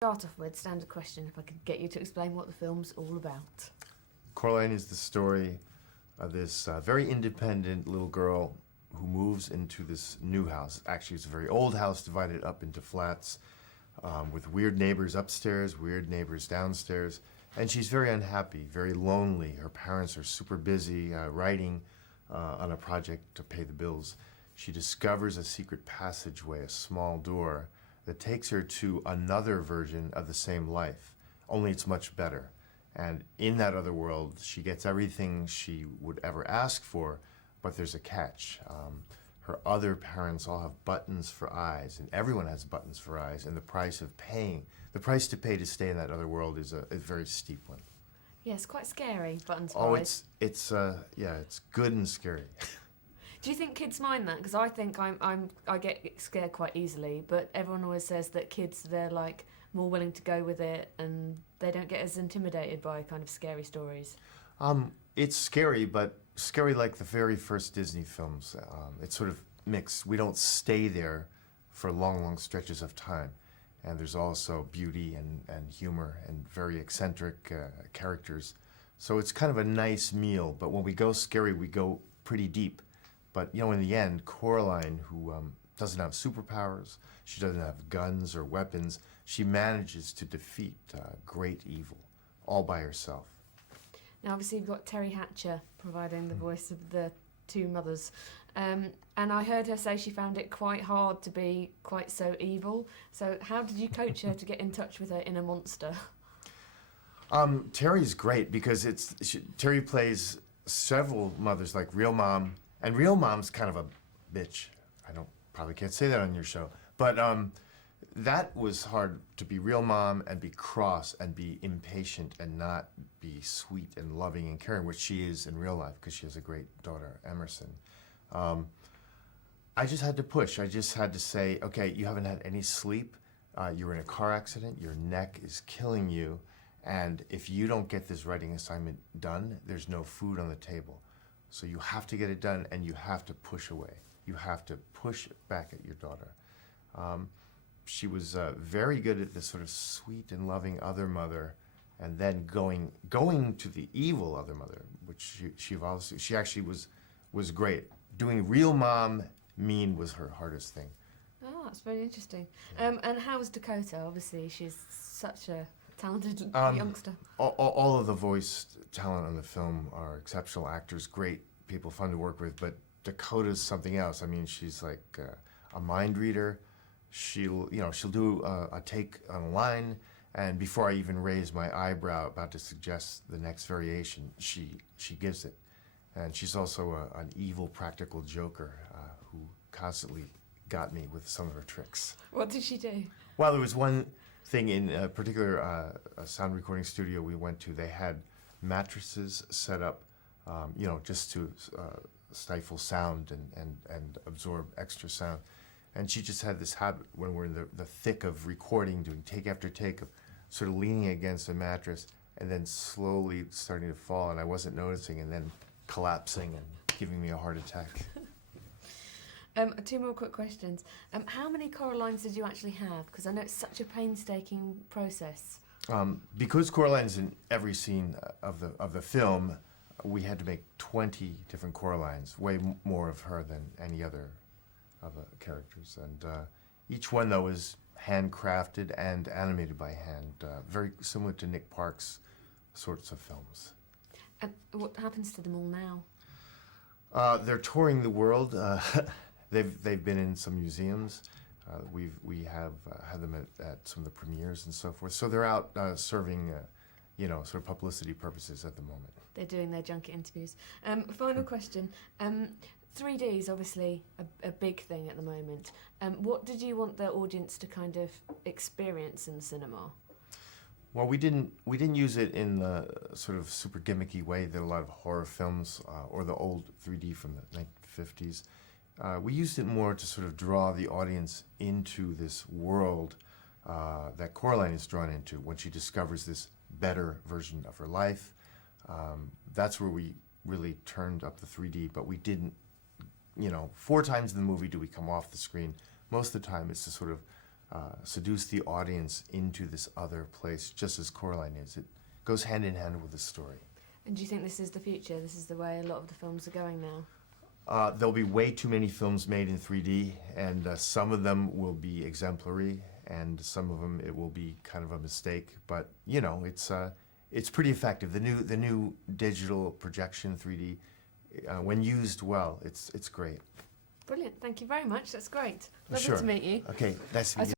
Start off with, standard question, if I could get you to explain what the film's all about. Coraline is the story of this very independent little girl who moves into this new house. Actually, it's a very old house divided up into flats with weird neighbors upstairs, weird neighbors downstairs. And she's very unhappy, very lonely. Her parents are super busy writing on a project to pay the bills. She discovers a secret passageway, a small door, that takes her to another version of the same life, only it's much better. And in that other world, she gets everything she would ever ask for, but there's a catch. Her other parents all have buttons for eyes, and everyone has buttons for eyes, and the price to pay to stay in that other world is a very steep one. Yes, quite scary, buttons for eyes. It's good and scary. Do you think kids mind that? Because I think I get scared quite easily, but everyone always says that kids, they're like more willing to go with it and they don't get as intimidated by kind of scary stories. It's scary, but scary like the very first Disney films. It's sort of mixed. We don't stay there for long, long stretches of time. And there's also beauty and humor and very eccentric characters. So it's kind of a nice meal, but when we go scary, we go pretty deep. But, you know, in the end, Coraline, who doesn't have superpowers, she doesn't have guns or weapons, she manages to defeat great evil all by herself. Now, obviously, you've got Terry Hatcher providing the voice of the two mothers. And I heard her say she found it quite hard to be quite so evil. So how did you coach her to get in touch with her inner monster? Terry's great because Terry plays several mothers, like Real Mom. And Real Mom's kind of a bitch. Probably can't say that on your show. But that was hard, to be Real Mom and be cross and be impatient and not be sweet and loving and caring, which she is in real life because she has a great daughter, Emerson. I just had to push. I just had to say, okay, you haven't had any sleep. You're in a car accident. Your neck is killing you. And if you don't get this writing assignment done, there's no food on the table. So you have to get it done, and you have to push away. You have to push back at your daughter. She was very good at this sort of sweet and loving other mother, and then going to the evil other mother, which she actually was great. Doing Real Mom mean was her hardest thing. Oh, that's very interesting. And how was Dakota? Obviously, she's such a talented youngster. All of the voice talent on the film are exceptional actors, great people, fun to work with, but Dakota's something else. I mean, she's like a mind reader. She'll do a take on a line, and before I even raise my eyebrow about to suggest the next variation, she gives it. And she's also an evil practical joker who constantly got me with some of her tricks. What did she do? Well, there was one thing in a particular a sound recording studio we went to. They had mattresses set up, just to stifle sound and absorb extra sound. And she just had this habit when we're in the thick of recording, doing take after take, of sort of leaning against a mattress and then slowly starting to fall, and I wasn't noticing, and then collapsing and giving me a heart attack. Two more quick questions. How many Coralines did you actually have? Because I know it's such a painstaking process. Because Coraline's in every scene of the film, we had to make 20 different Coralines, way more of her than any other of the characters. And each one, though, is handcrafted and animated by hand, very similar to Nick Park's sorts of films. What happens to them all now? They're touring the world. They've been in some museums. We have had them at some of the premieres and so forth. So they're out serving, sort of publicity purposes at the moment. They're doing their junket interviews. Final question. 3D is obviously a big thing at the moment. What did you want the audience to kind of experience in cinema? Well, we didn't use it in the sort of super gimmicky way that a lot of horror films or the old 3D from the 1950s. We used it more to sort of draw the audience into this world that Coraline is drawn into when she discovers this better version of her life. That's where we really turned up the 3D, but we didn't, 4 times in the movie do we come off the screen. Most of the time it's to sort of seduce the audience into this other place, just as Coraline is. It goes hand in hand with the story. And do you think this is the future? This is the way a lot of the films are going now? There'll be way too many films made in 3D, and some of them will be exemplary, and some of them it will be kind of a mistake. But you know, it's pretty effective. The new digital projection 3D, when used well, it's great. Brilliant. Thank you very much. That's great. Lovely Sure. to meet you. Okay, nice to meet you.